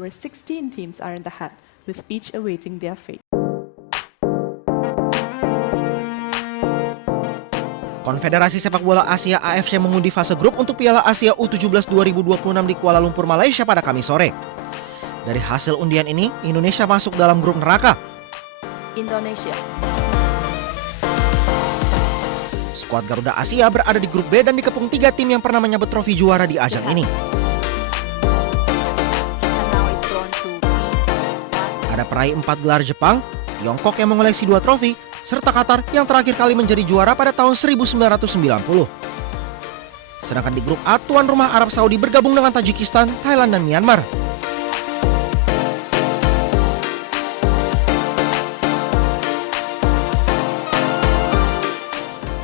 where 16 teams are in the hat, with each awaiting their fate. Konfederasi Sepak Bola Asia AFC mengundi fase grup untuk Piala Asia U17 2026 di Kuala Lumpur, Malaysia pada Kamis sore. Dari hasil undian ini, Indonesia masuk dalam grup neraka. Indonesia. Skuad Garuda Asia berada di grup B dan dikepung 3 tim yang pernah menyabet trofi juara di ajang ini. Ada peraih 4 gelar Jepang, Tiongkok yang mengoleksi 2 trofi, serta Qatar yang terakhir kali menjadi juara pada tahun 1990. Sedangkan di grup A, tuan rumah Arab Saudi bergabung dengan Tajikistan, Thailand, dan Myanmar.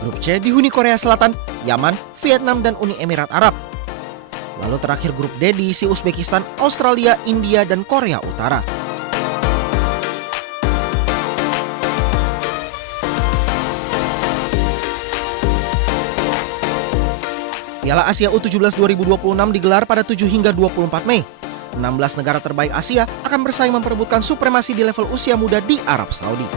Grup C dihuni Korea Selatan, Yaman, Vietnam, dan Uni Emirat Arab. Lalu terakhir grup D diisi Uzbekistan, Australia, India, dan Korea Utara. Piala Asia U17 2026 digelar pada 7 hingga 24 Mei. 16 negara terbaik Asia akan bersaing memperebutkan supremasi di level usia muda di Arab Saudi.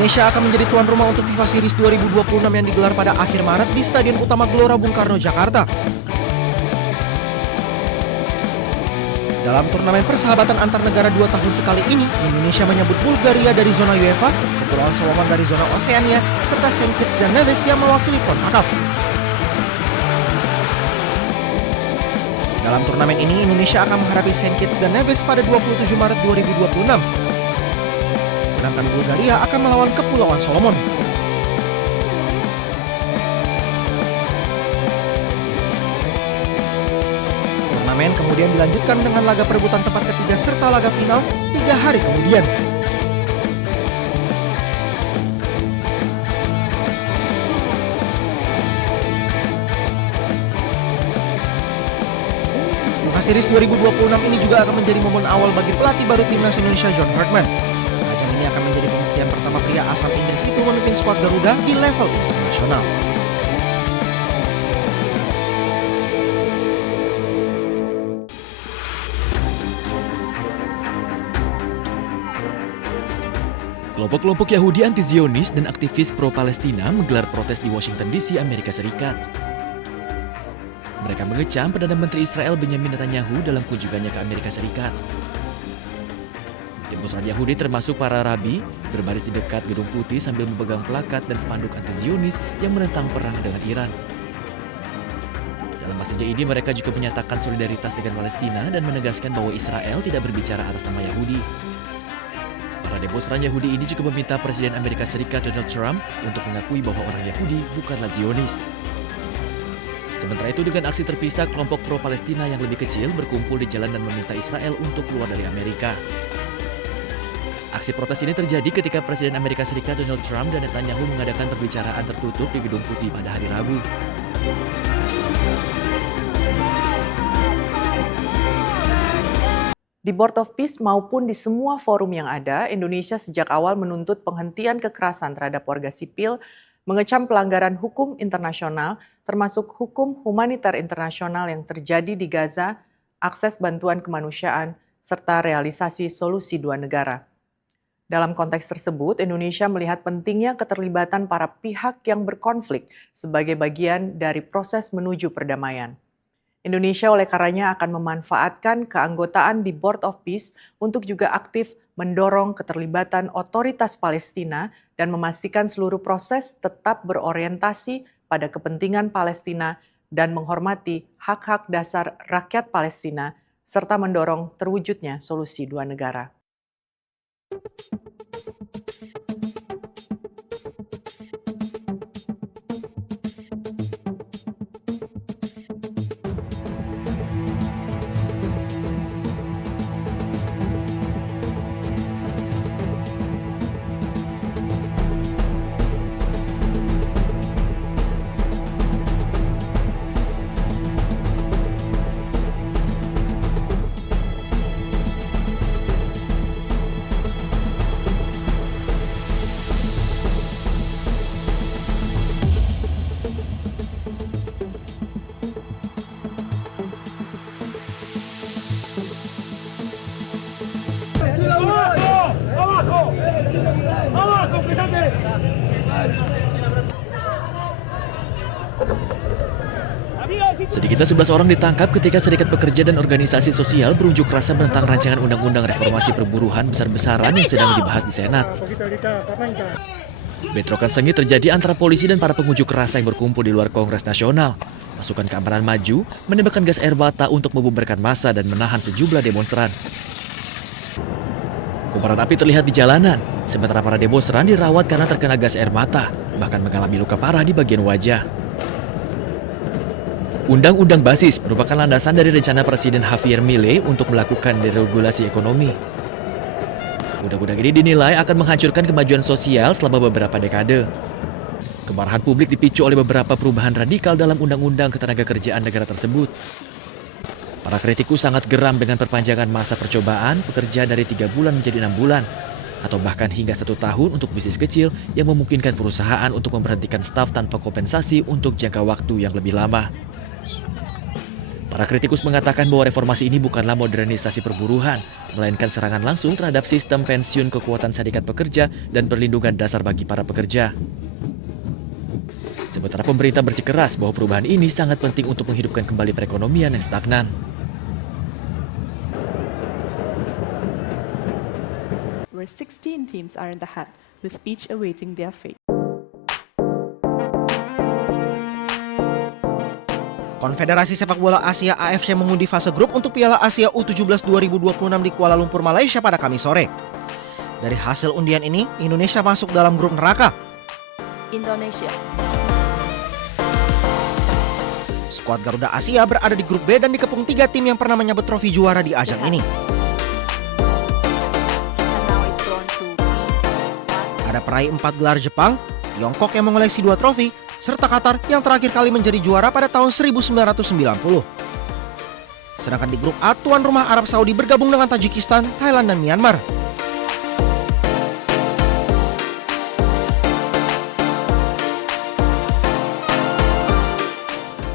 Indonesia akan menjadi tuan rumah untuk FIFA Series 2026 yang digelar pada akhir Maret di Stadion Utama Gelora Bung Karno, Jakarta. Dalam turnamen persahabatan antar negara 2 tahun sekali ini, Indonesia menyambut Bulgaria dari zona UEFA, Kepulauan Solomon dari zona Oseania, serta Saint Kitts dan Nevis yang mewakili CONCACAF. Dalam turnamen ini, Indonesia akan menghadapi Saint Kitts dan Nevis pada 27 Maret 2026. Sedangkan Bulgaria akan melawan Kepulauan Solomon. Turnamen kemudian dilanjutkan dengan laga perebutan tempat ketiga serta laga final 3 hari kemudian. FIFA Series 2026 ini juga akan menjadi momen awal bagi pelatih baru timnas Indonesia John Hartman. Ini akan menjadi pembuktian pertama pria asal Inggris itu memimpin skuad Garuda di level internasional. Kelompok-kelompok Yahudi anti-Zionis dan aktivis pro-Palestina menggelar protes di Washington DC, Amerika Serikat. Mereka mengecam Perdana Menteri Israel Benjamin Netanyahu dalam kunjungannya ke Amerika Serikat. Demonstran Yahudi termasuk para rabi berbaris di dekat Gedung Putih sambil memegang plakat dan spanduk anti-Zionis yang menentang perang dengan Iran. Dalam aksinya ini mereka juga menyatakan solidaritas dengan Palestina dan menegaskan bahwa Israel tidak berbicara atas nama Yahudi. Para demonstran Yahudi ini juga meminta Presiden Amerika Serikat Donald Trump untuk mengakui bahwa orang Yahudi bukanlah Zionis. Sementara itu dengan aksi terpisah, kelompok pro-Palestina yang lebih kecil berkumpul di jalan dan meminta Israel untuk keluar dari Amerika. Aksi protes ini terjadi ketika Presiden Amerika Serikat Donald Trump dan Netanyahu mengadakan perbicaraan tertutup di Gedung Putih pada hari Rabu. Di Board of Peace maupun di semua forum yang ada, Indonesia sejak awal menuntut penghentian kekerasan terhadap warga sipil, mengecam pelanggaran hukum internasional, termasuk hukum humanitar internasional yang terjadi di Gaza, akses bantuan kemanusiaan, serta realisasi solusi 2 negara. Dalam konteks tersebut, Indonesia melihat pentingnya keterlibatan para pihak yang berkonflik sebagai bagian dari proses menuju perdamaian. Indonesia oleh karenanya akan memanfaatkan keanggotaan di Board of Peace untuk juga aktif mendorong keterlibatan otoritas Palestina dan memastikan seluruh proses tetap berorientasi pada kepentingan Palestina dan menghormati hak-hak dasar rakyat Palestina serta mendorong terwujudnya solusi 2 negara. Sedikitnya 11 orang ditangkap ketika serikat pekerja dan organisasi sosial berunjuk rasa menentang rancangan undang-undang reformasi perburuhan besar-besaran yang sedang dibahas di Senat. Bentrokan sengit terjadi antara polisi dan para pengunjuk rasa yang berkumpul di luar Kongres Nasional. Pasukan keamanan maju menembakkan gas air mata untuk membubarkan massa dan menahan sejumlah demonstran. Kobaran api terlihat di jalanan, sementara para demonstran dirawat karena terkena gas air mata, bahkan mengalami luka parah di bagian wajah. Undang-undang Basis merupakan landasan dari rencana Presiden Javier Milei untuk melakukan deregulasi ekonomi. Undang-undang ini dinilai akan menghancurkan kemajuan sosial selama beberapa dekade. Kemarahan publik dipicu oleh beberapa perubahan radikal dalam Undang-Undang Ketenagakerjaan negara tersebut. Para kritikus sangat geram dengan perpanjangan masa percobaan pekerja dari 3 bulan menjadi 6 bulan, atau bahkan hingga 1 tahun untuk bisnis kecil yang memungkinkan perusahaan untuk memberhentikan staf tanpa kompensasi untuk jangka waktu yang lebih lama. Para kritikus mengatakan bahwa reformasi ini bukanlah modernisasi perburuhan, melainkan serangan langsung terhadap sistem pensiun, kekuatan serikat pekerja, dan perlindungan dasar bagi para pekerja. Sementara pemerintah bersikeras bahwa perubahan ini sangat penting untuk menghidupkan kembali perekonomian yang stagnan. Where 16 teams are in the hat, with each awaiting their fate. Konfederasi Sepak Bola Asia AFC mengundi fase grup untuk Piala Asia U17 2026 di Kuala Lumpur, Malaysia pada Kamis sore. Dari hasil undian ini, Indonesia masuk dalam grup neraka. Indonesia. Skuad Garuda Asia berada di grup B dan dikepung 3 tim yang pernah menyabet trofi juara di ajang ini. Ada peraih 4 gelar Jepang, Tiongkok yang mengoleksi 2 trofi, serta Qatar yang terakhir kali menjadi juara pada tahun 1990. Sedangkan di grup A, tuan rumah Arab Saudi bergabung dengan Tajikistan, Thailand, dan Myanmar.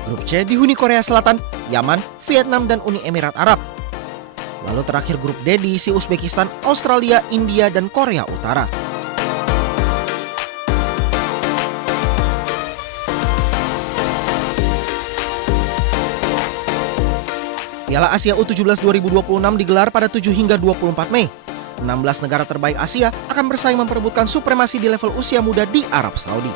Grup C dihuni Korea Selatan, Yaman, Vietnam, dan Uni Emirat Arab. Lalu terakhir grup D diisi Uzbekistan, Australia, India, dan Korea Utara. Piala Asia U17 2026 digelar pada 7 hingga 24 Mei. 16 negara terbaik Asia akan bersaing memperebutkan supremasi di level usia muda di Arab Saudi.